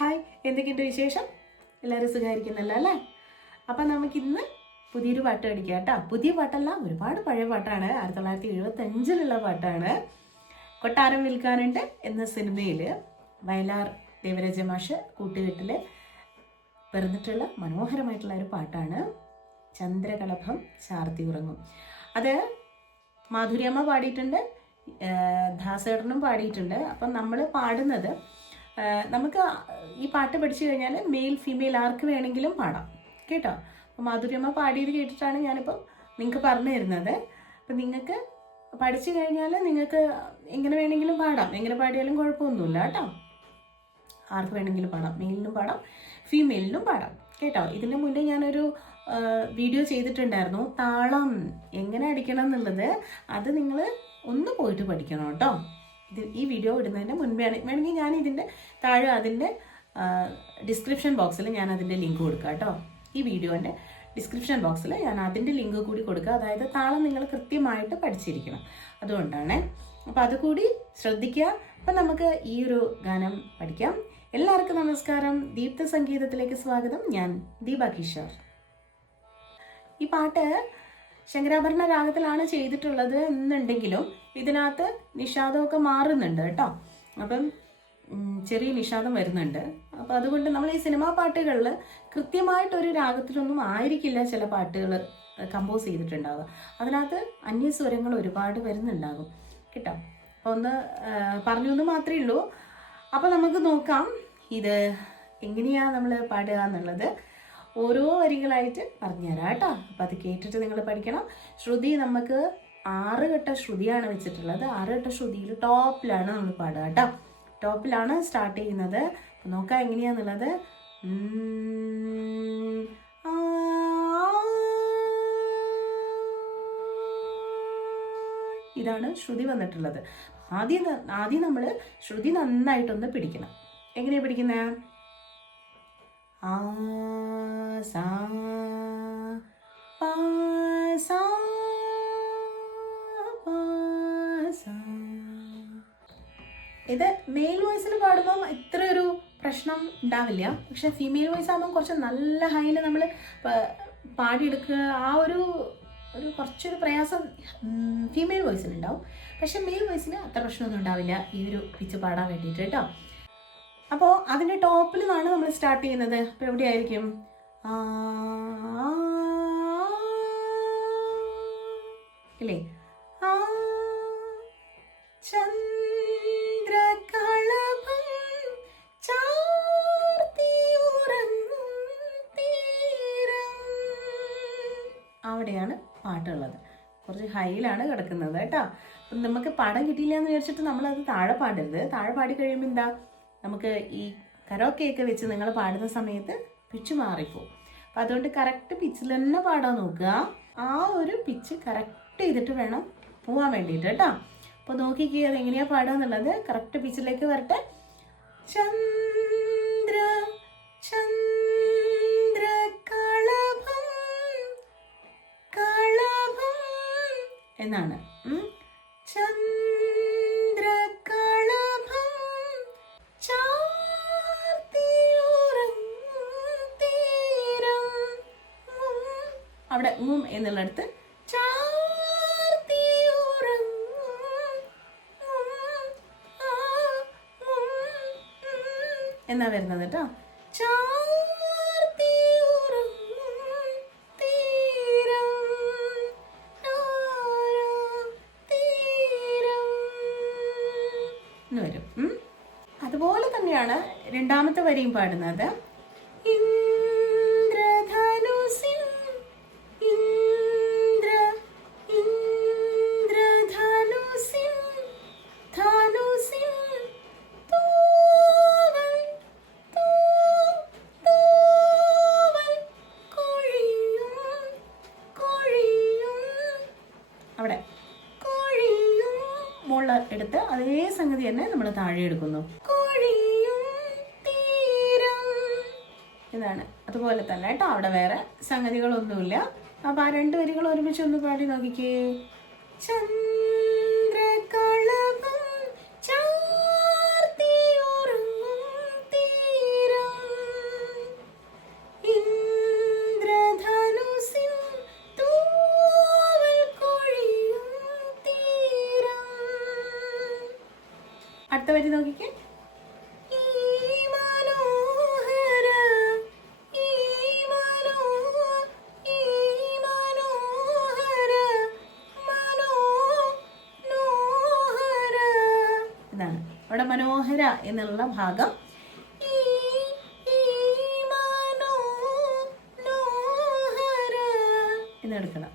Hi, എന്തൊക്കെയുണ്ട് വിശേഷം? എല്ലാവരും സുഖമായിരിക്കുന്നല്ലോ അല്ലേ? അപ്പം നമുക്കിന്ന് പുതിയൊരു പാട്ട് പഠിക്കാം കേട്ടോ. പുതിയ പാട്ടല്ല, ഒരുപാട് പഴയ പാട്ടാണ്. 1975 പാട്ടാണ്. കൊട്ടാരം വിൽക്കാനുണ്ട് എന്ന സിനിമയിൽ വയലാർ ദേവരാജ മാഷ് കൂട്ടുകെട്ടിൽ പിറന്നിട്ടുള്ള മനോഹരമായിട്ടുള്ള ഒരു പാട്ടാണ് ചന്ദ്രകളഭം ചാർത്തി ഉറങ്ങും. അത് മാധുര്യമ്മ പാടിയിട്ടുണ്ട്, ദാസേട്ടനും പാടിയിട്ടുണ്ട്. അപ്പം നമ്മൾ പാടുന്നത്, നമുക്ക് ഈ പാട്ട് പഠിച്ചു കഴിഞ്ഞാൽ മെയിൽ ഫീമെയിൽ ആർക്ക് വേണമെങ്കിലും പാടാം കേട്ടോ. അപ്പോൾ മാധുര്യമ്മ പാടിയത് കേട്ടിട്ടാണ് ഞാനിപ്പോൾ നിങ്ങൾക്ക് പറഞ്ഞു തരുന്നത്. അപ്പം നിങ്ങൾക്ക് പഠിച്ചു കഴിഞ്ഞാൽ നിങ്ങൾക്ക് എങ്ങനെ വേണമെങ്കിലും പാടാം, എങ്ങനെ പാടിയാലും കുഴപ്പമൊന്നുമില്ല കേട്ടോ. ആർക്ക് വേണമെങ്കിലും പാടാം, മെയിലിനും പാടാം ഫീമെയിലിനും പാടാം കേട്ടോ. ഇതിന് മുന്നേ ഞാനൊരു വീഡിയോ ചെയ്തിട്ടുണ്ടായിരുന്നു, താളം എങ്ങനെ അടിക്കണം എന്നുള്ളത്. അത് നിങ്ങൾ ഒന്ന് പോയിട്ട് പഠിക്കണം കേട്ടോ. ഈ വീഡിയോ ഇടുന്നതിന് മുൻപേ വേണമെങ്കിൽ ഞാൻ ഇതിൻ്റെ താഴെ അതിൻ്റെ ഡിസ്ക്രിപ്ഷൻ ബോക്സിൽ ഞാൻ അതിൻ്റെ ലിങ്ക് കൊടുക്കാം കേട്ടോ. ഈ വീഡിയോൻ്റെ ഡിസ്ക്രിപ്ഷൻ ബോക്സിൽ ഞാൻ അതിൻ്റെ ലിങ്ക് കൂടി കൊടുക്കുക. അതായത് താളം നിങ്ങൾ കൃത്യമായിട്ട് പഠിച്ചിരിക്കണം, അതുകൊണ്ടാണ്. അപ്പോൾ അതുകൂടി ശ്രദ്ധിക്കുക. അപ്പം നമുക്ക് ഈ ഒരു ഗാനം പഠിക്കാം. എല്ലാവർക്കും നമസ്കാരം. ദീപ്ത സംഗീതത്തിലേക്ക് സ്വാഗതം. ഞാൻ ദീപ കിഷോർ. ഈ പാട്ട് ശങ്കരാഭരണ രാഗത്തിലാണ് ചെയ്തിട്ടുള്ളത് എന്നുണ്ടെങ്കിലും ഇതിനകത്ത് നിഷാദമൊക്കെ മാറുന്നുണ്ട് കേട്ടോ. അപ്പം ചെറിയ നിഷാദം വരുന്നുണ്ട്. അപ്പം അതുകൊണ്ട് നമ്മൾ ഈ സിനിമാ പാട്ടുകളിൽ കൃത്യമായിട്ടൊരു രാഗത്തിലൊന്നും ആയിരിക്കില്ല ചില പാട്ടുകൾ കമ്പോസ് ചെയ്തിട്ടുണ്ടാവുക. അതിനകത്ത് അന്യസ്വരങ്ങൾ ഒരുപാട് വരുന്നുണ്ടാകും കേട്ടോ. അപ്പോൾ ഒന്ന് പറഞ്ഞു എന്ന് മാത്രമേ ഉള്ളൂ. അപ്പോൾ നമുക്ക് നോക്കാം ഇത് എങ്ങനെയാണ് നമ്മൾ പാടുക എന്നുള്ളത്. ഓരോ വരികളായിട്ട് പറഞ്ഞുതരാം കേട്ടോ. അപ്പം അത് കേട്ടിട്ട് നിങ്ങൾ പഠിക്കണം. ശ്രുതി നമുക്ക് 6 ഘട്ട ശ്രുതിയാണ് വെച്ചിട്ടുള്ളത്. 6 ഘട്ട ശ്രുതിയിൽ ടോപ്പിലാണ് നമ്മൾ പാടുക കേട്ടോ. ടോപ്പിലാണ് സ്റ്റാർട്ട് ചെയ്യുന്നത്. അപ്പം നോക്കാം എങ്ങനെയാന്നുള്ളത്. ഇതാണ് ശ്രുതി വന്നിട്ടുള്ളത്. ആദ്യം നമ്മൾ ശ്രുതി നന്നായിട്ടൊന്ന് പിടിക്കണം. എങ്ങനെയാണ് പിടിക്കുന്നത്? ആ സാ പാ സാ പാ സാ. ഇത് മെയിൽ വോയിസിൽ പാടുമ്പം ഇത്ര ഒരു പ്രശ്നം ഉണ്ടാവില്ല. പക്ഷെ ഫീമെയിൽ വോയിസ് ആകുമ്പോൾ കുറച്ച് നല്ല ഹൈയിൽ നമ്മൾ പാടിയെടുക്കുക. ആ ഒരു കുറച്ചൊരു പ്രയാസം ഫീമെയിൽ വോയിസിനുണ്ടാവും. പക്ഷെ മെയിൽ വോയിസിന് അത്ര പ്രശ്നമൊന്നും ഉണ്ടാവില്ല ഈ ഒരു പിച്ച് പാടാൻ വേണ്ടിയിട്ട് കേട്ടോ. അപ്പോൾ അതിൻ്റെ ടോപ്പിൽ നിന്നാണ് നമ്മൾ സ്റ്റാർട്ട് ചെയ്യുന്നത്. അപ്പോൾ എവിടെയായിരിക്കും? ഇല്ലേ? ചന്ദ്രകളഭം ചാർത്തി ഉറങ്ങും തീരം. അവിടെയാണ് പാട്ടുള്ളത്. കുറച്ച് ഹൈയിലാണ് കിടക്കുന്നത് കേട്ടോ. നമുക്ക് പടം കിട്ടിയില്ല എന്ന് വിചാരിച്ചിട്ട് നമ്മളത് താഴെ പാടരുത്. താഴെ പാടി കഴിയുമ്പോൾ എന്താ, നമുക്ക് ഈ കരോക്കെയൊക്കെ വെച്ച് നിങ്ങൾ പാടുന്ന സമയത്ത് പിച്ച് മാറിപ്പോവും. അപ്പം അതുകൊണ്ട് കറക്റ്റ് പിച്ചിൽ തന്നെ പാടാൻ നോക്കുക. ആ ഒരു പിച്ച് കറക്റ്റ് ചെയ്തിട്ട് വേണം പോവാൻ വേണ്ടിയിട്ട് കേട്ടോ. അപ്പോൾ നോക്കിക്കുക അത് എങ്ങനെയാണ് പാടുക എന്നുള്ളത്. കറക്റ്റ് പിച്ചിലേക്ക് വരട്ടെ. ചന്ദ്ര ചന്ദ്ര കളഭം കളഭം എന്നാണ്. ചന്ദ്ര കളഭം ചാർത്തി ഉറങ്ങും തീരം. അവിടെ എന്നുള്ളടത്ത് ചാർത്തി ഉറങ്ങും എന്നാ വരുന്നത് കേട്ടോ. ചാർത്തി ഉറങ്ങും തീരം തീരം എന്ന് വരും. അതുപോലെ തന്നെയാണ് രണ്ടാമത്തെ വരിയും പാടുന്നത്. ഇന്ദ്രധനുസിൻ ഇന്ദ്രധനുസിൻ ധനുസിൻ തൂവൽ തൂവൽ കൊഴിയും കൊഴിയും. അവിടെ കൊഴിയും മുള്ള എടുത്ത് അതേ സംഗതി തന്നെ നമ്മൾ താഴെ എടുക്കുന്നു. ഇതാണ് അതുപോലെ തന്നെ കേട്ടോ. അവിടെ വേറെ സംഗതികളൊന്നുമില്ല. അപ്പോൾ ആ 2 വരികൾ ഒരുമിച്ച് ഒന്ന് പാടി നോക്കിക്കേ. ചന്ദ്രകളഭം ചാർത്തി ഉറങ്ങും തീരം. അടുത്ത വരി നോക്കിക്കേ. ഇതാണ് അവിടെ മനോഹര എന്നുള്ള ഭാഗം എന്നെടുക്കണം.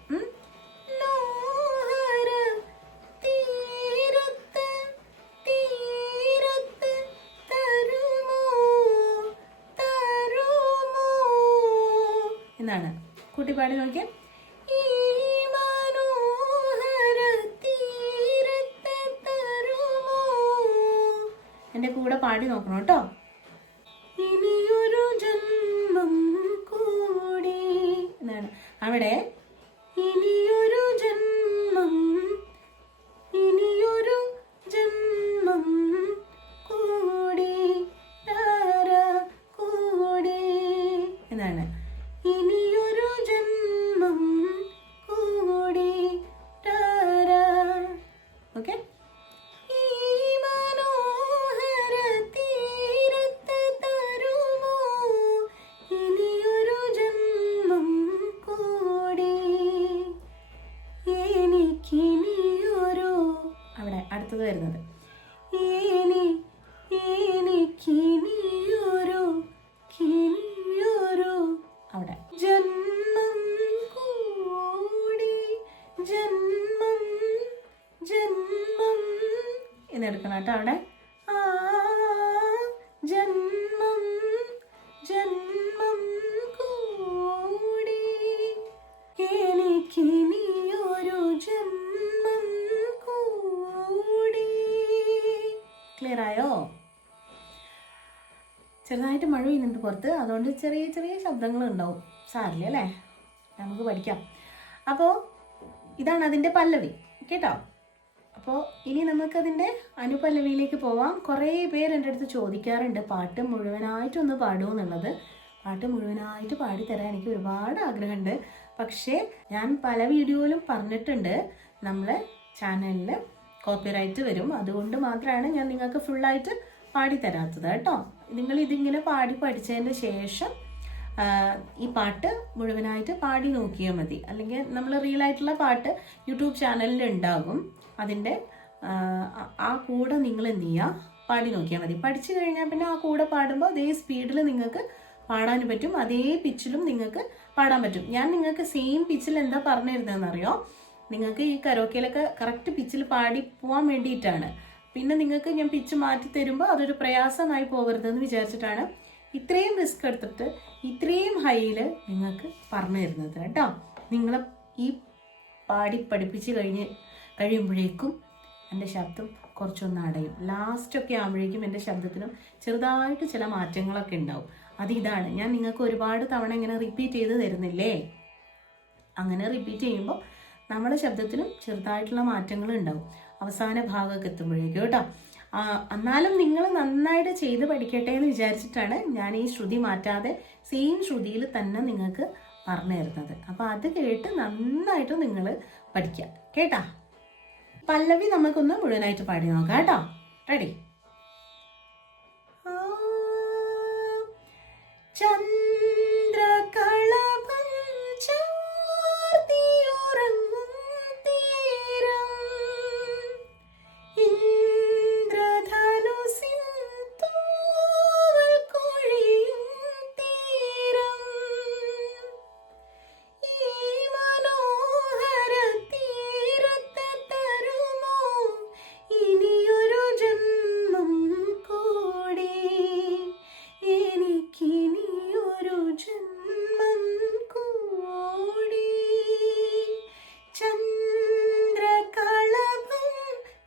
എന്നാണ് കൂട്ടി പാടി നോക്കിയാൽ എൻ്റെ കൂടെ പാടി നോക്കണം കേട്ടോ. ഇനിയൊരു ജന്മം കൂടി എന്നാണ് അവിടെ. ഇനിയൊരു ജന്മം കൂടി കൂടി എന്നാണ്. ഇനിയൊരു ജന്മം കൂടി. ഓക്കെ. അവിടെ അടുത്തത് വരുന്നത് അവിടെ ജന്മം കൂടി ജന്മം എന്നെടുക്കണം കേട്ടോ. അവിടെ ജന്മം കൂടി എനിക്കിനിയൊരു ജന്മം കൂടി. ക്ലിയർ ആയോ? ചെറുതായിട്ട് മഴ പെയ്യുന്നുണ്ട് പുറത്ത്, അതുകൊണ്ട് ചെറിയ ചെറിയ ശബ്ദങ്ങൾ ഉണ്ടാവും. സാരില്ല അല്ലേ, നമുക്ക് പഠിക്കാം. അപ്പോൾ ഇതാണ് അതിൻ്റെ പല്ലവി കേട്ടോ. അപ്പോൾ ഇനി നമുക്കതിൻ്റെ അനുപല്ലവിയിലേക്ക് പോവാം. കുറേ പേര് എൻ്റെ അടുത്ത് ചോദിക്കാറുണ്ട് പാട്ട് മുഴുവനായിട്ടൊന്ന് പാടുമെന്നുള്ളത്. പാട്ട് മുഴുവനായിട്ട് പാടിത്തരാൻ എനിക്ക് ഒരുപാട് ആഗ്രഹമുണ്ട്. പക്ഷേ ഞാൻ പല വീഡിയോയിലും പറഞ്ഞിട്ടുണ്ട് നമ്മളെ ചാനലിൽ കോപ്പിറൈറ്റ് വരും. അതുകൊണ്ട് മാത്രമാണ് ഞാൻ നിങ്ങൾക്ക് ഫുള്ളായിട്ട് പാടിത്തരാത്തത് കേട്ടോ. നിങ്ങൾ ഇതിങ്ങനെ പാടി പഠിച്ചതിന് ശേഷം ഈ പാട്ട് മുഴുവനായിട്ട് പാടി നോക്കിയാൽ മതി. അല്ലെങ്കിൽ നമ്മൾ റിയലായിട്ടുള്ള പാട്ട് യൂട്യൂബ് ചാനലിൽ ഉണ്ടാകും. അതിൻ്റെ ആ കൂടെ നിങ്ങൾ എന്ത് ചെയ്യുക, പാടി നോക്കിയാൽ മതി. പഠിച്ചു കഴിഞ്ഞാൽ പിന്നെ ആ കൂടെ പാടുമ്പോൾ അതേ സ്പീഡിൽ നിങ്ങൾക്ക് പാടാൻ പറ്റും, അതേ പിച്ചിലും നിങ്ങൾക്ക് പാടാൻ പറ്റും. ഞാൻ നിങ്ങൾക്ക് സെയിം പിച്ചിൽ എന്താ പറഞ്ഞു തരുന്നതെന്നറിയോ? നിങ്ങൾക്ക് ഈ കരോക്കയിലൊക്കെ കറക്റ്റ് പിച്ചിൽ പാടി പോകാൻ വേണ്ടിയിട്ടാണ്. പിന്നെ നിങ്ങൾക്ക് ഞാൻ പിച്ച് മാറ്റി തരുമ്പോൾ അതൊരു പ്രയാസമായി പോകരുതെന്ന് വിചാരിച്ചിട്ടാണ് ഇത്രയും റിസ്ക് എടുത്തിട്ട് ഇത്രയും ഹൈയിൽ നിങ്ങൾക്ക് പറഞ്ഞു തരുന്നത് കേട്ടോ. നിങ്ങളെ ഈ പാടി പഠിപ്പിച്ച് കഴിയുമ്പോഴേക്കും എൻ്റെ ശബ്ദം കുറച്ചൊന്ന് അടയും. ലാസ്റ്റൊക്കെ ആകുമ്പോഴേക്കും എൻ്റെ ശബ്ദത്തിനും ചെറുതായിട്ട് ചില മാറ്റങ്ങളൊക്കെ ഉണ്ടാവും. അതിതാണ് ഞാൻ നിങ്ങൾക്ക് ഒരുപാട് തവണ ഇങ്ങനെ റിപ്പീറ്റ് ചെയ്ത് തരുന്നില്ലേ. അങ്ങനെ റിപ്പീറ്റ് ചെയ്യുമ്പോൾ നമ്മുടെ ശബ്ദത്തിനും ചെറുതായിട്ടുള്ള മാറ്റങ്ങൾ ഉണ്ടാവും അവസാന ഭാഗമൊക്കെ എത്തുമ്പോഴേക്കും കേട്ടോ. എന്നാലും നിങ്ങൾ നന്നായിട്ട് ചെയ്ത് പഠിക്കട്ടെ എന്ന് വിചാരിച്ചിട്ടാണ് ഞാൻ ഈ ശ്രുതി മാറ്റാതെ സെയിം ശ്രുതിയിൽ തന്നെ നിങ്ങൾക്ക് പറഞ്ഞു തരുന്നത്. അപ്പോൾ അത് കേട്ട് നന്നായിട്ട് നിങ്ങൾ പഠിക്കുക കേട്ടാ. പല്ലവി നമുക്കൊന്ന് മുഴുവനായിട്ട് പാടി നോക്കാം കേട്ടോ. റെഡി? ചന്ദ്രകളഭം ചാർത്തിയുറങ്ങും തീരം, ഇന്ദ്രധനുസിൻ തൂവൽ കൊഴിയും തീരം, ഈ മനോഹര തീരത്ത് തരുമോ ഇനിയൊരു ജന്മം കൂടി, എനിക്കിനിയൊരു ജന്മം കൂടി. ചന്ദ്രകളഭം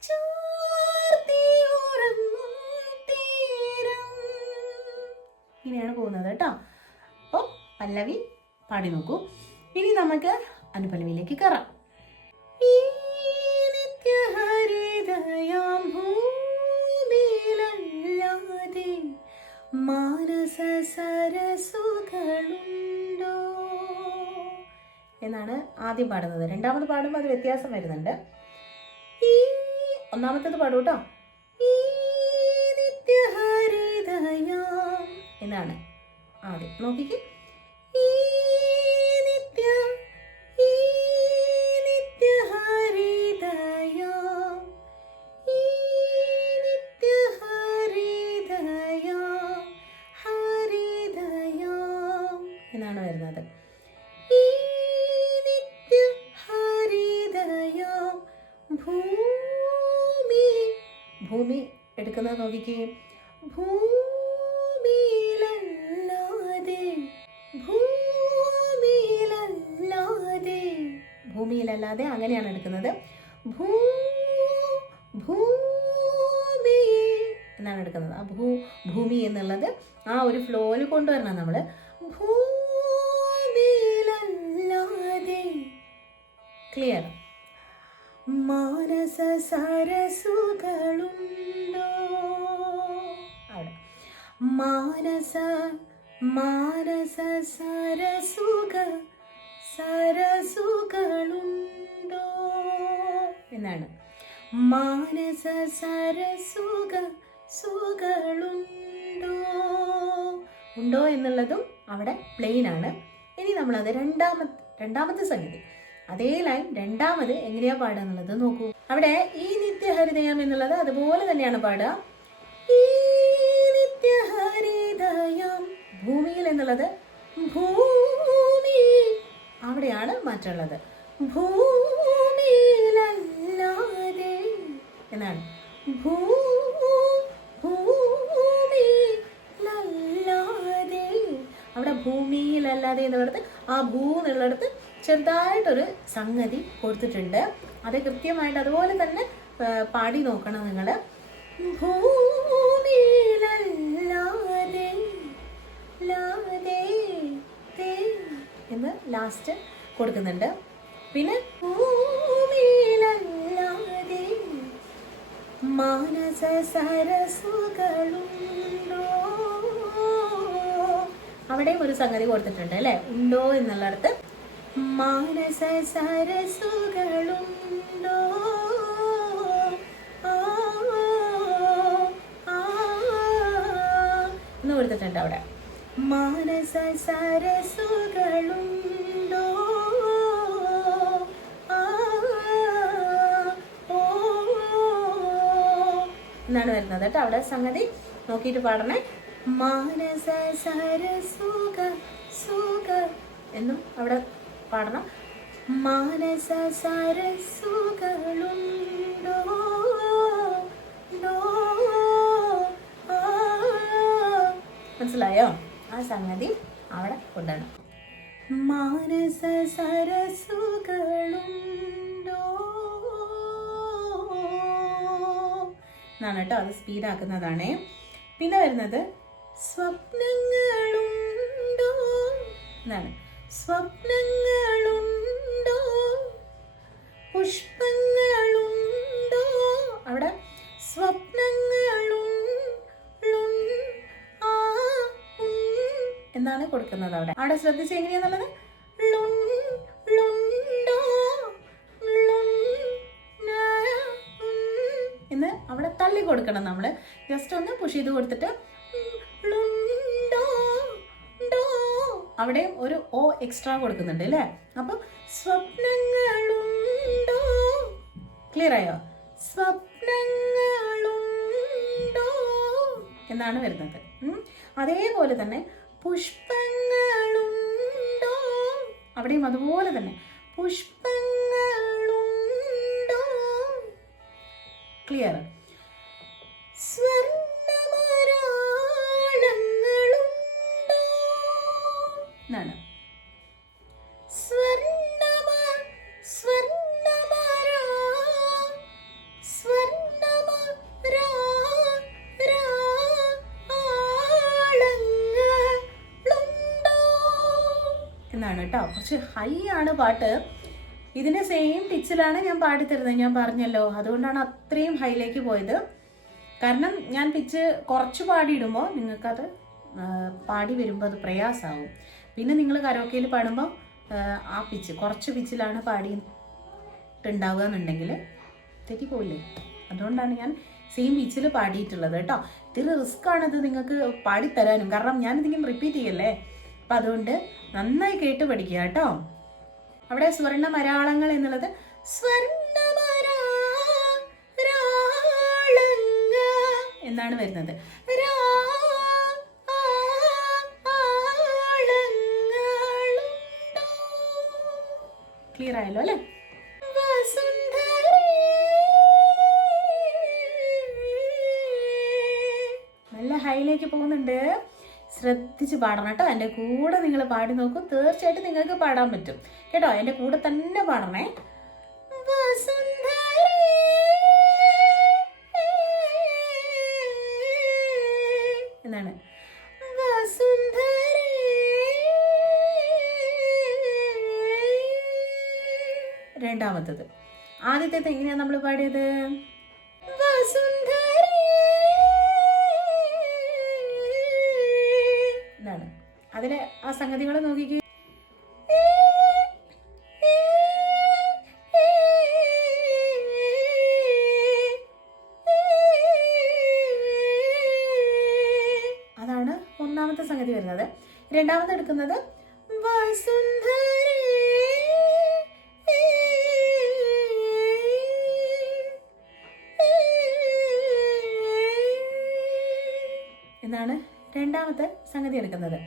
ചാർത്തിയുറങ്ങും തീരം. ഇങ്ങനെയാണ് പോകുന്നത് കേട്ടോ. അപ്പോൾ പല്ലവി പാടി നോക്കൂ. ഇനി നമുക്ക് അനുപല്ലവിയിലേക്ക് കയറാം. ഈ നിത്യഹരിതയാം ഭൂമിയിലല്ലാതെ മാനസ സരസുകളുണ്ടോ എന്നാണ് ആദ്യം പാടുന്നത്. രണ്ടാമത് പാടുമ്പോൾ അത് വ്യത്യാസം വരുന്നുണ്ട്. ഈ ഒന്നാമത്തേത് പാടൂ കേട്ടോ. ഈ എന്നാണ് ആദ്യം. നോക്കിക്കേ, എന്നാണ് വരുന്നത്. ഭൂമി എടുക്കുന്നത് നോക്കിക്കേ, ഭൂമിയിലല്ലാതെ അങ്ങനെയാണ് എടുക്കുന്നത്. ഭൂമി എന്നാണ് എടുക്കുന്നത്. ആ ഭൂമി എന്നുള്ളത് ആ ഒരു ഫ്ലോയിൽ കൊണ്ടുവരണം നമ്മൾ. ഭൂമിയിലല്ലാതെ. ക്ലിയർ? മാനസ സരസുകളുണ്ടോ? അവിടെ മാനസ സരസുകളുണ്ടോ എന്നാണ്. മാനസ സരസുകളുണ്ടോ. ഉണ്ടോ എന്നുള്ളതും അവിടെ പ്ലെയിൻ ആണ്. ഇനി നമ്മളത് രണ്ടാമത്തെ സംഗതി, അതേ ലൈൻ രണ്ടാമത് എങ്ങനെയാ പാടുക എന്നുള്ളത് നോക്കൂ. അവിടെ ഈ നിത്യഹരിതയം എന്നുള്ളത് അതുപോലെ തന്നെയാണ് പാടുക. ഈ നിത്യഹരിതയം. ഭൂമിയിൽ എന്നുള്ളത് ഭൂമി, അവിടെയാണ് മാറ്റമുള്ളത്. ഭൂമിയിലല്ലാതെ എന്നാണ്. ഭൂമിയിലല്ലാതെ. അവിടെ ഭൂമിയിലല്ലാതെ എന്ന് പറഞ്ഞത് ആ ഭൂ എന്നുള്ളിടത്ത് ചെറുതായിട്ടൊരു സംഗതി കൊടുത്തിട്ടുണ്ട്. അത് കൃത്യമായിട്ട് അതുപോലെ തന്നെ പാടി നോക്കണം നിങ്ങൾ. ഭൂമിയിലല്ലാതെ എന്ന് ലാസ്റ്റ് കൊടുക്കുന്നുണ്ട്. പിന്നെ ഭൂമിയിലല്ലാതെ മാനസ സരസുകളുണ്ടോ. അവിടെയും ഒരു സംഗതി കൊടുത്തിട്ടുണ്ട് അല്ലേ, ഉണ്ടോ എന്നുള്ളിടത്ത്. മാനസ സരസുകളുണ്ടോ എന്ന് കൊടുത്തിട്ടുണ്ട് അവിടെ. മാനസ സരസുകളുണ്ടോ എന്നാണ് വരുന്നത് കേട്ടോ. അവിടെ സംഗതി നോക്കിയിട്ട് പാടണേ. മാനസ സരസുക എന്നും അവിടെ പാടണം. മാനസ സരസുകളുണ്ടോ. മനസ്സിലായോ? ആ സംഗതി അവിടെ കൊണ്ടുവരണം. മാനസ സരസുകളുണ്ടോ എന്നാണ് കേട്ടോ. അത് സ്പീഡാക്കുന്നതാണേ. പിന്നെ വരുന്നത് സ്വപ്നങ്ങളുണ്ടോ എന്നാണ്. സ്വപ്നങ്ങളുണ്ടോ, പുഷ്പങ്ങളുണ്ടോ. അവിടെ എന്നാണ് കൊടുക്കുന്നത് അവിടെ. അവിടെ ശ്രദ്ധിച്ച് എങ്ങനെയാന്നുള്ളത്. എന്ന് അവിടെ തള്ളി കൊടുക്കണം നമ്മൾ. ജസ്റ്റ് ഒന്ന് പുഷ് ചെയ്ത് കൊടുത്തിട്ട് അവിടെയും ഒരു ഓ എക്സ്ട്രാ കൊടുക്കുന്നുണ്ട് അല്ലേ. അപ്പൊ സ്വപ്നങ്ങളുണ്ടോ. ക്ലിയർ ആയോ? സ്വപ്നങ്ങളുണ്ടോ എന്നാണ് വരുന്നത്. അതേപോലെ തന്നെ പുഷ്പങ്ങളുണ്ടോ. അവിടെയും അതുപോലെ തന്നെ പുഷ്പങ്ങളുണ്ടോ. ക്ലിയർ? എന്നാണ്. എന്നാണ് കേട്ടോ. കുറച്ച് ഹൈ ആണ് പാട്ട്. ഇതിന്റെ സെയിം പിച്ചിലാണ് ഞാൻ പാടിത്തരുന്നത്, ഞാൻ പറഞ്ഞല്ലോ. അതുകൊണ്ടാണ് അത്രയും ഹൈയിലേക്ക് പോയത്. കാരണം ഞാൻ പിച്ച് കുറച്ച് പാടിയിടുമ്പോൾ നിങ്ങൾക്കത് പാടി വരുമ്പോൾ അത് പ്രയാസമാവും. പിന്നെ നിങ്ങൾ കരോക്കയിൽ പാടുമ്പോൾ ആ പിച്ച് കുറച്ച് പിച്ചിലാണ് പാടിയിട്ടുണ്ടാവുക എന്നുണ്ടെങ്കിൽ തെറ്റിപ്പോയില്ലേ. അതുകൊണ്ടാണ് ഞാൻ സെയിം പിച്ചിൽ പാടിയിട്ടുള്ളത് കേട്ടോ. ഒത്തിരി റിസ്ക് ആണിത് നിങ്ങൾക്ക് പാടിത്തരാനും, കാരണം ഞാനിതിങ്ങനെ റിപ്പീറ്റ് ചെയ്യല്ലേ. അപ്പം അതുകൊണ്ട് നന്നായി കേട്ട് പഠിക്കുക കേട്ടോ. അവിടെ സ്വർണ്ണ മരാളങ്ങൾ എന്നുള്ളത് എന്നാണ് വരുന്നത്. ക്ലിയർ ആയല്ലോ അല്ലേ? നല്ല ഹൈയിലേക്ക് പോകുന്നുണ്ട്. ശ്രദ്ധിച്ച് പാടണം കേട്ടോ. എൻ്റെ കൂടെ നിങ്ങൾ പാടി നോക്കൂ, തീർച്ചയായിട്ടും നിങ്ങൾക്ക് പാടാൻ പറ്റും കേട്ടോ. എൻ്റെ കൂടെ തന്നെ പാടണേ. എന്നാണ് രണ്ടാമത്തത്. ആദ്യത്തേത് എങ്ങനെയാണ് നമ്മൾ പാടിയത്? എന്നാണ്. അതിലെ ആ സംഗതികൾ നോക്കിക്കേ. അതാണ് ഒന്നാമത്തെ സംഗതി വരുന്നത്. രണ്ടാമത് എടുക്കുന്നത് എന്നാണ് രണ്ടാമത്തെ സംഗതി എടുക്കുന്നത്.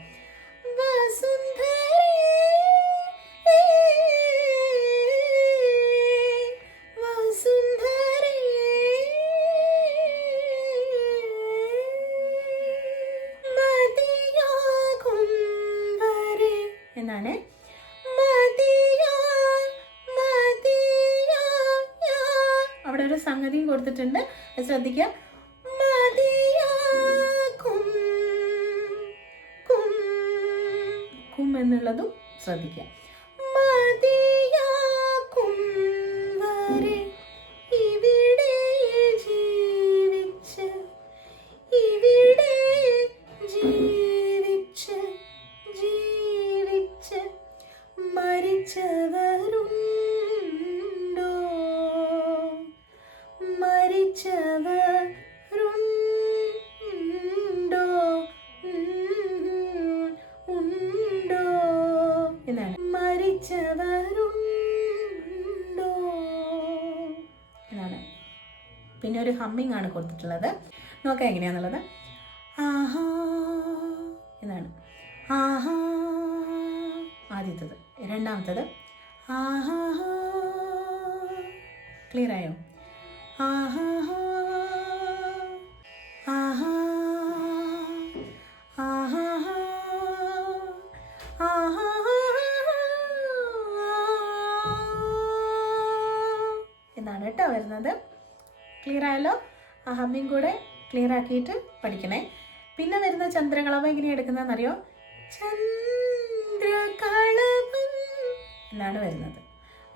എന്നാണ്. അവിടെ ഒരു സംഗതിയും കൊടുത്തിട്ടുണ്ട്, ശ്രദ്ധിക്കുക. കും എന്നുള്ളതും ശ്രദ്ധിക്കുക. എന്നാണ്. പിന്നെ ഒരു ഹമ്മിങ് ആണ് കൊടുത്തിട്ടുള്ളത്. നോക്കാം എങ്ങനെയാന്നുള്ളത്. ആഹാ എന്നാണ്. ആഹാ ആദ്യത്തത്. രണ്ടാമത്തത് ആഹാ. ക്ലിയർ ആയോ? ആഹാ ആഹാ ആഹാ ആഹാ എന്നാണ് കേട്ടോ വരുന്നത്. ക്ലിയർ ആയല്ലോ? ആ ഹമ്മിങ് കൂടെ ക്ലിയർ ആക്കിയിട്ട് പഠിക്കണേ. പിന്നെ വരുന്ന ചന്ദ്രകളഭം എങ്ങനെയാണ് എടുക്കുന്നതെന്ന് അറിയോ? ചന്ദ്രകളഭം എന്നാണ് വരുന്നത്.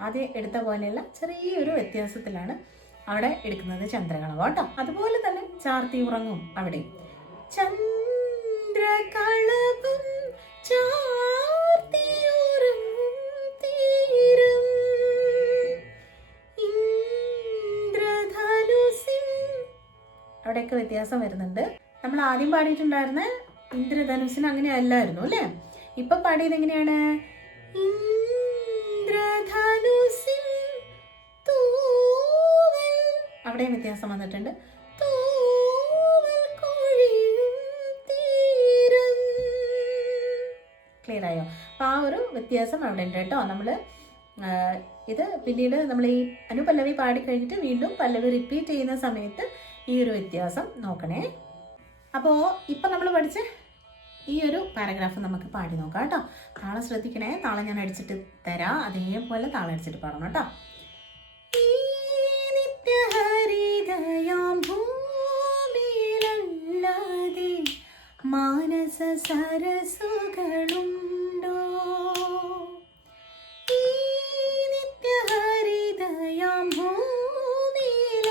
ആദ്യം എടുത്ത പോലെയുള്ള ചെറിയൊരു വ്യത്യാസത്തിലാണ് അവിടെ എടുക്കുന്നത് ചന്ദ്രകളഭം കേട്ടോ. അതുപോലെ തന്നെ ചാർത്തി ഉറങ്ങും അവിടെ. ചന്ദ്രകളഭം ചാർത്തി ഉറങ്ങും തീരം ഇന്ദ്രധനുസിൻ. അവിടെയൊക്കെ വ്യത്യാസം വരുന്നുണ്ട്. നമ്മൾ ആദ്യം പാടിയിട്ടുണ്ടായിരുന്ന ഇന്ദ്രധനുസിന് അങ്ങനെ അല്ലായിരുന്നു അല്ലേ? ഇപ്പൊ പാടിയത് എങ്ങനെയാണ്? ഇന്ദ്രധനുസിൻ തൂവൽ. അവിടെയും വ്യത്യാസം വന്നിട്ടുണ്ട്. ക്ലിയർ ആയോ? അപ്പൊ ആ ഒരു വ്യത്യാസം അവിടെ ഉണ്ട് കേട്ടോ. നമ്മൾ ഇത് പിന്നീട് നമ്മൾ ഈ അനുപല്ലവി പാടിക്കഴിഞ്ഞിട്ട് വീണ്ടും പല്ലവി റിപ്പീറ്റ് ചെയ്യുന്ന സമയത്ത് ഈ ഒരു വ്യത്യാസം നോക്കണേ. അപ്പോൾ ഇപ്പം നമ്മൾ പഠിച്ച ഈ ഒരു പാരഗ്രാഫ് നമുക്ക് പാടി നോക്കാം കേട്ടോ. താളം ശ്രദ്ധിക്കണേ. താളം ഞാൻ അടിച്ചിട്ട് തരാം, അതേപോലെ താളം അടിച്ചിട്ട് പാടണം കേട്ടോ. ഈ നിത്യഹരിതയാം ഭൂമിയിലല്ലാതെ മാനസ സരസുകളുണ്ടോ? ഈ നിത്യഹരിതയാം ഭൂമിയിലല്ലാതെ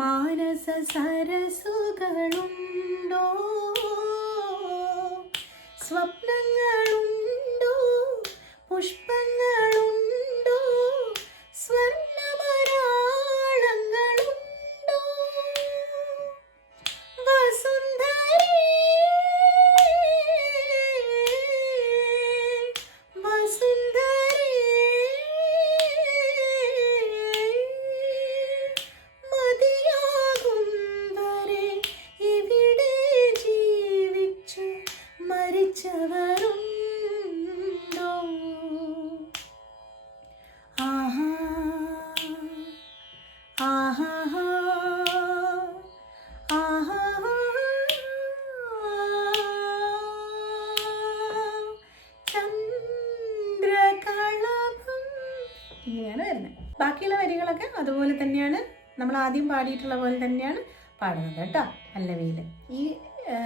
മാനസ സരസുകളുണ്ടോ? സ്വപ്നങ്ങളുണ്ടോ? പുഷ്പങ്ങളുണ്ടോ? സ്വർണ്ണമരാളങ്ങളുണ്ടോ? ബാക്കിയുള്ള വരികളൊക്കെ അതുപോലെ തന്നെയാണ്, നമ്മൾ ആദ്യം പാടിയിട്ടുള്ള പോലെ തന്നെയാണ് പാടുന്നത് കേട്ടോ പല്ലവിയിൽ. ഈ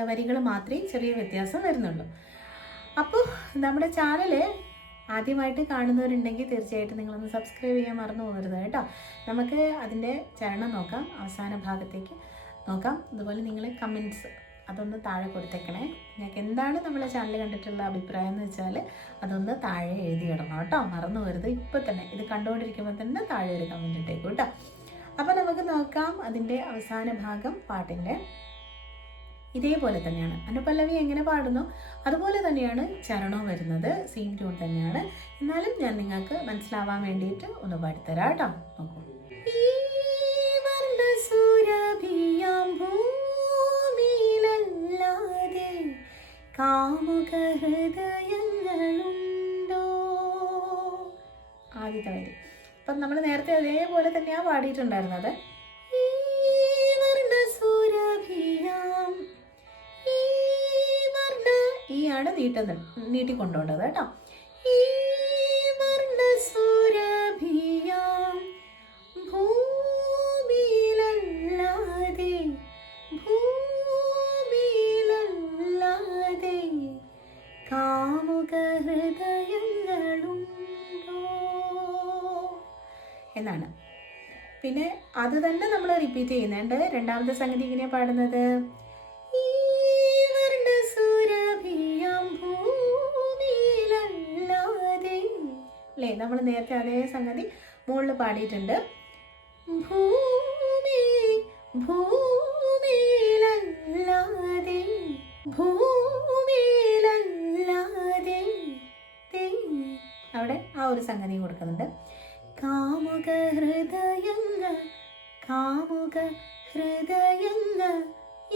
വരികൾ മാത്രമേ ചെറിയ വ്യത്യാസം വരുന്നുള്ളൂ. അപ്പോൾ നമ്മുടെ ചാനൽ ആദ്യമായിട്ട് കാണുന്നവരുണ്ടെങ്കിൽ തീർച്ചയായിട്ടും നിങ്ങളൊന്ന് സബ്സ്ക്രൈബ് ചെയ്യാൻ മറന്നു പോകരുത് കേട്ടോ. നമുക്ക് അതിൻ്റെ ചരണം നോക്കാം, അവസാന ഭാഗത്തേക്ക് നോക്കാം. അതുപോലെ നിങ്ങൾ കമൻറ്റ്സ് അതൊന്ന് താഴെ കൊടുത്തേക്കണേ. നിങ്ങൾക്ക് എന്താണ് നമ്മളെ ചാനൽ കണ്ടിട്ടുള്ള അഭിപ്രായം എന്ന് വെച്ചാൽ അതൊന്ന് താഴെ എഴുതിയിടണം കേട്ടോ, മറന്നു പോകരുത്. ഇപ്പോൾ തന്നെ ഇത് കണ്ടുകൊണ്ടിരിക്കുമ്പോൾ തന്നെ താഴെ ഒരു കമൻറ്റ് ഇട്ടേക്കും കേട്ടോ. അപ്പോൾ നമുക്ക് നോക്കാം അതിൻ്റെ അവസാന ഭാഗം. പാട്ടിൻ്റെ ഇതേപോലെ തന്നെയാണ്, അനുപല്ലവി എങ്ങനെ പാടുന്നു അതുപോലെ തന്നെയാണ് ചരണവും വരുന്നത്, സെയിം ട്യൂൺ തന്നെയാണ്. എന്നാലും ഞാൻ നിങ്ങൾക്ക് മനസ്സിലാവാൻ വേണ്ടിയിട്ട് ഒന്ന് പാടിത്തരാം കേട്ടോ. നോക്കൂ. കാമുക ഹൃദയങ്ങളുണ്ടോ, ആദ്യത്തെ വരി. അപ്പം നമ്മൾ നേരത്തെ അതേപോലെ തന്നെയാണ് പാടിയിട്ടുണ്ടായിരുന്നത്. ഈ ആണ് നീട്ടിക്കൊണ്ടുപോകേണ്ടത് കേട്ടോ. ഈ വർണ്ണസുരഭിയാം ഭൂമിയിലല്ലാതെ കാമുക ഹൃദയങ്ങളുണ്ടോ എന്നാണ്. പിന്നെ അത് തന്നെ നമ്മൾ റിപ്പീറ്റ് ചെയ്യുന്നുണ്ട്. രണ്ടാമത്തെ സംഗതി ഇങ്ങനെയാണ് പാടുന്നത്. ഈ വർണ്ണസുരഭിയാം ഭൂമിയിലല്ലാതെ, അല്ലേ? നമ്മൾ നേരത്തെ അതേ സംഗതി മുകളിൽ പാടിയിട്ടുണ്ട്. ഭൂമിയിലല്ലാതെ അവിടെ ആ ഒരു സംഗതി കൊടുക്കുന്നുണ്ട്. കാമുക ഹൃദയങ്ങൾ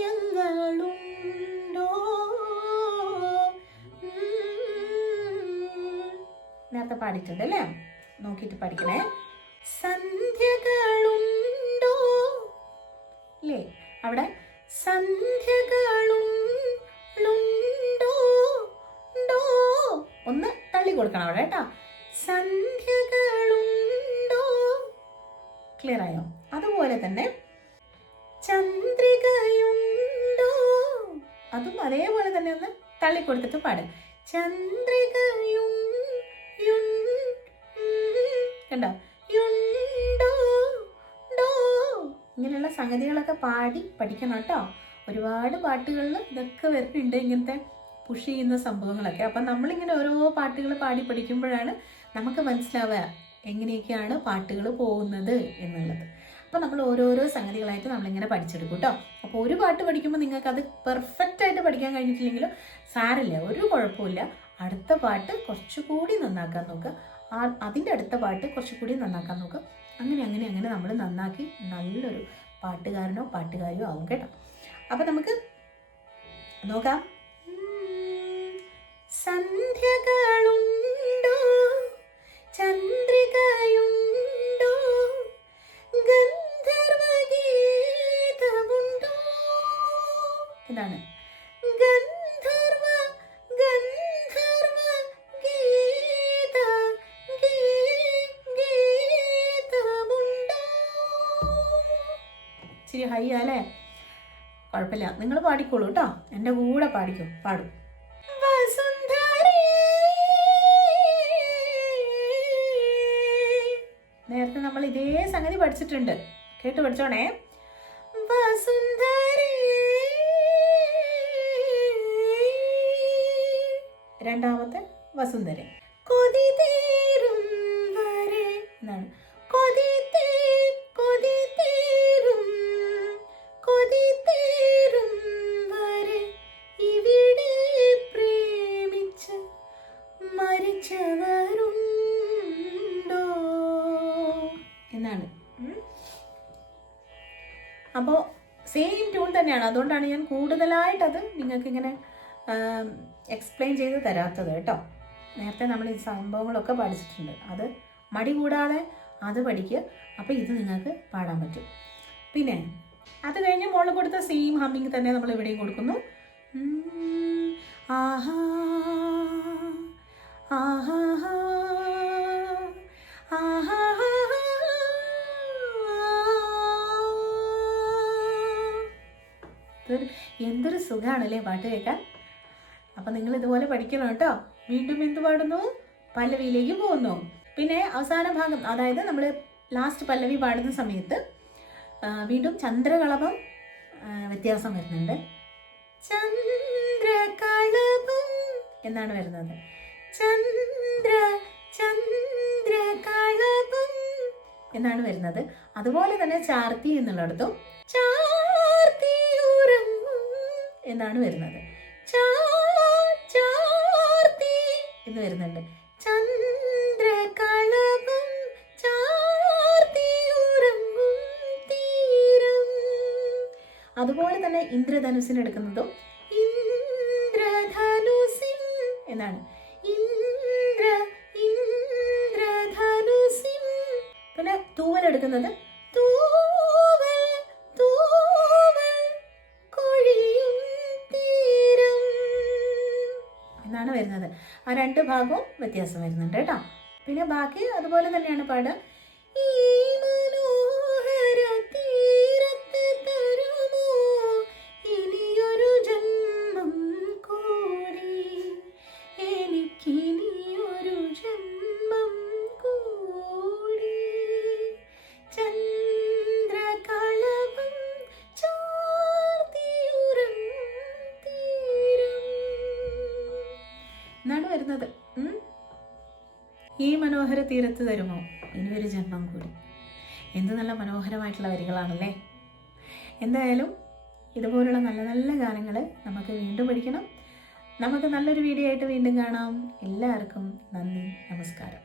യങ്ങളുണ്ടോ. നേരത്തെ പാടിയിട്ടുണ്ട് അല്ലേ? നോക്കിയിട്ട് പഠിക്കണേ. സന്ധ്യകളുണ്ടോ, അല്ലേ? അവിടെ സന്ധ്യകളുണ്ടോ, ഒന്ന് തള്ളി കൊടുക്കണം അവിടെ കേട്ടോ. സന്ധ്യകളുണ്ടോ, ക്ലിയർ ആയോ? അതുപോലെ തന്നെ ചന്ദ്രികയുണ്ടോ, അതും അതേപോലെ തന്നെ ഒന്ന് തള്ളി കൊടുത്തിട്ട് പാടും. കണ്ടോ? ഇങ്ങനെയുള്ള സംഗതികളൊക്കെ പാടി പഠിക്കണം കേട്ടോ. ഒരുപാട് പാട്ടുകളിൽ ഇതൊക്കെ വരുന്നുണ്ട്, ഇങ്ങനത്തെ പുഷ് ചെയ്യുന്ന സംഭവങ്ങളൊക്കെ. അപ്പം നമ്മളിങ്ങനെ ഓരോ പാട്ടുകൾ പാടി പഠിക്കുമ്പോഴാണ് നമുക്ക് മനസ്സിലാവുക എങ്ങനെയൊക്കെയാണ് പാട്ടുകൾ പോകുന്നത് എന്നുള്ളത്. അപ്പം നമ്മൾ ഓരോരോ സംഗതികളായിട്ട് നമ്മളിങ്ങനെ പഠിച്ചെടുക്കും കേട്ടോ. അപ്പോൾ ഒരു പാട്ട് പഠിക്കുമ്പോൾ നിങ്ങൾക്ക് അത് പെർഫെക്റ്റ് ആയിട്ട് പഠിക്കാൻ കഴിഞ്ഞിട്ടില്ലെങ്കിലും സാരമില്ല, ഒരു കുഴപ്പമില്ല. അടുത്ത പാട്ട് കുറച്ചുകൂടി നന്നാക്കാൻ നോക്കുക, അതിൻ്റെ അടുത്ത പാട്ട് കുറച്ചുകൂടി നന്നാക്കാൻ നോക്കുക. അങ്ങനെ അങ്ങനെ അങ്ങനെ നമ്മൾ നന്നാക്കി നല്ലൊരു പാട്ടുകാരനോ പാട്ടുകാരിയോ ആവും കേട്ടോ. അപ്പം നമുക്ക് നോക്കാം. സന്ധ്യകളുണ്ടോ, ചന്ദ്രികയുണ്ടോ, ഗന്ധർവഗീതമുണ്ടോ. എന്താണ് ഗീതമുണ്ടോ? ഇച്ചിരി ഹൈ അല്ലേ? കുഴപ്പമില്ല, നിങ്ങൾ പാടിക്കോളൂ കേട്ടോ, എൻ്റെ കൂടെ പാടും. നേരത്തെ നമ്മൾ ഇതേ സംഗതി പഠിച്ചിട്ടുണ്ട്, കേട്ട് പഠിച്ചോണേ. വസുന്ധരേ, രണ്ടാമത്തെ വസുന്ധര. കൊതി തീരും വരെ എന്നാണ്. കൊതി തീരും വരെ ഇവിടെ പ്രേമിച്ച് മരിച്ചവരുണ്ടോ എന്നാണ്. അപ്പോൾ സെയിം ട്യൂൺ തന്നെയാണ്, അതുകൊണ്ടാണ് ഞാൻ കൂടുതലായിട്ടത് നിങ്ങൾക്കിങ്ങനെ എക്സ്പ്ലെയിൻ ചെയ്ത് തരാത്തത് കേട്ടോ. നേരത്തെ നമ്മൾ ഈ സംഭവങ്ങളൊക്കെ പഠിച്ചിട്ടുണ്ട്, അത് മടി കൂടാതെ അത് പഠിക്കുക. അപ്പോൾ ഇത് നിങ്ങൾക്ക് പാടാൻ പറ്റും. പിന്നെ അത് കഴിഞ്ഞ് മോളിൽ കൊടുത്ത സെയിം ഹമ്മിങ് തന്നെ നമ്മൾ ഇവിടെയും കൊടുക്കുന്നു. ആഹാ ആഹാ ആഹാ എന്തൊരു സുഖമാണല്ലേ പാട്ട് കേൾക്കാൻ. അപ്പം നിങ്ങൾ ഇതുപോലെ പഠിക്കണം കേട്ടോ. വീണ്ടും എന്ത് പാടുന്നു? പല്ലവിയിലേക്ക് പോകുന്നു. പിന്നെ അവസാന ഭാഗം, അതായത് നമ്മൾ ലാസ്റ്റ് പല്ലവി പാടുന്ന സമയത്ത് വീണ്ടും ചന്ദ്രകളഭം വ്യത്യാസം വരുന്നുണ്ട്. ചന്ദ്രകളഭം എന്നാണ് വരുന്നത്. ചന്ദ്രകളഭം എന്നാണ് വരുന്നത്. അതുപോലെ തന്നെ ചാർത്തി എന്നുള്ളിടത്തും ചാർത്തി ഉറങ്ങും എന്നാണ് വരുന്നത്. ചാർത്തി എന്ന് വരുന്നുണ്ട്. ചന്ദ്രകളഭം ചാർത്തി ഉറങ്ങും തീരം. അതുപോലെ തന്നെ ഇന്ദ്രധനുസിന് എടുക്കുന്നതും ഇന്ദ്രധനുസിൻ എന്നാണ്. ഇന്ദ്രധനുസിൻ. പിന്നെ തൂവൽ എടുക്കുന്നത് തൂവൽ കൊഴിയും തീരം എന്നാണ് വരുന്നത്. ആ രണ്ട് ഭാഗവും വ്യത്യാസം വരുന്നുണ്ട് കേട്ടോ. പിന്നെ ബാക്കി അതുപോലെ തന്നെയാണ് പാടുക. ഈ മനോഹര തീരത്ത് തരുമോ ഇനിയൊരു ജന്മം കൂടി, എനിക്കിനിയൊരു ജന്മം കൂടി. ചന്ദ്രകളഭം ചാർത്തിയുറങ്ങും തീരം എന്നാണ് വരുന്നത്. ഈ മനോഹര തീരത്ത് തരുമോ ഇനിയൊരു ജന്മം കൂടി. എന്ത് നല്ല മനോഹരമായിട്ടുള്ള വരികളാണല്ലേ. എന്തായാലും ഇതുപോലുള്ള നല്ല നല്ല ഗാനങ്ങൾ നമുക്ക് വീണ്ടും പഠിക്കണം. നമുക്ക് നല്ലൊരു വീഡിയോ ആയിട്ട് വീണ്ടും കാണാം. എല്ലാവർക്കും നന്ദി, നമസ്കാരം.